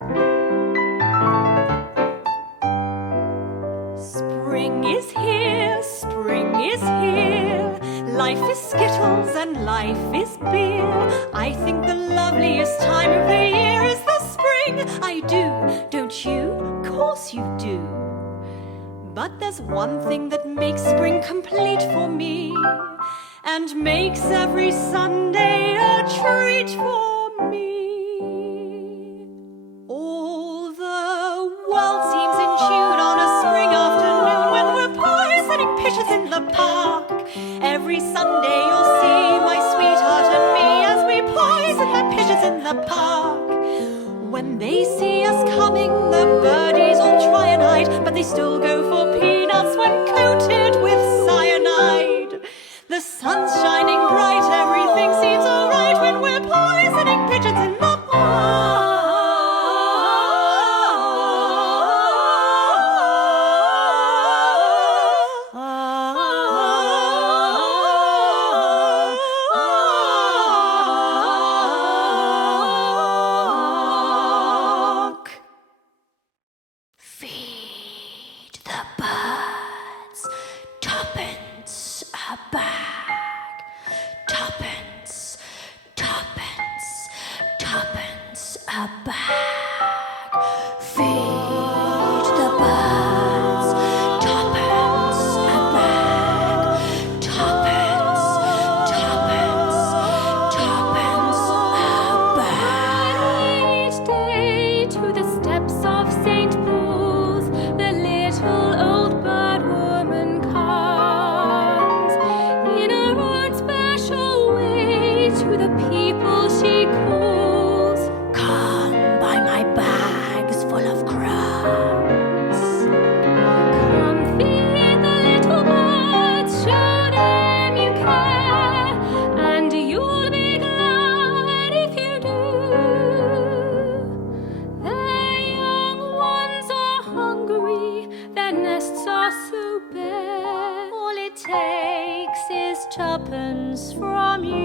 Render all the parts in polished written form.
Spring is here, spring is here. Life is skittles and life is beer. I think the loveliest time of the year is the spring. I do, don't you? Course you do. But there's one thing that makes spring complete for me, and makes every Sunday a treat for me. All the world seems in tune on a spring afternoon when we're poisoning pitchers in the park. Every Sunday you'll see my sweetheart and me as we poison the pitchers in the park. When they see us coming, the birdies all try and hide, but they still go for peanuts when coated with cyanide. The sun's shining bright, everything seems alright when we're poisoning pigeons in the park. Feed the birds, tuppence a bag. Tuppence, tuppence, tuppence a bag. Feed the birds, tuppence a bag. Tuppence, tuppence, tuppence a bag. Each day to the steps of St. Paul's, the little old bird woman comes in her own special way to the people she calls. Come buy my bags full of crumbs. Come feed the little birds, show them you care, and you'll be glad if you do. Their young ones are hungry, their nests are so bare. All it takes is tuppence from you.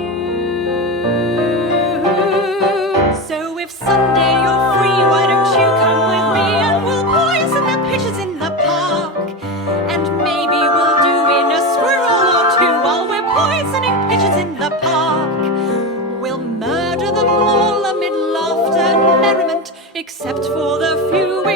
So if someday you're free, why don't you come with me and we'll poison the pitchers in the park? And maybe we'll do in a squirrel or two while we're poisoning pitchers in the park. We'll murder them all amid laughter and merriment, except for the few we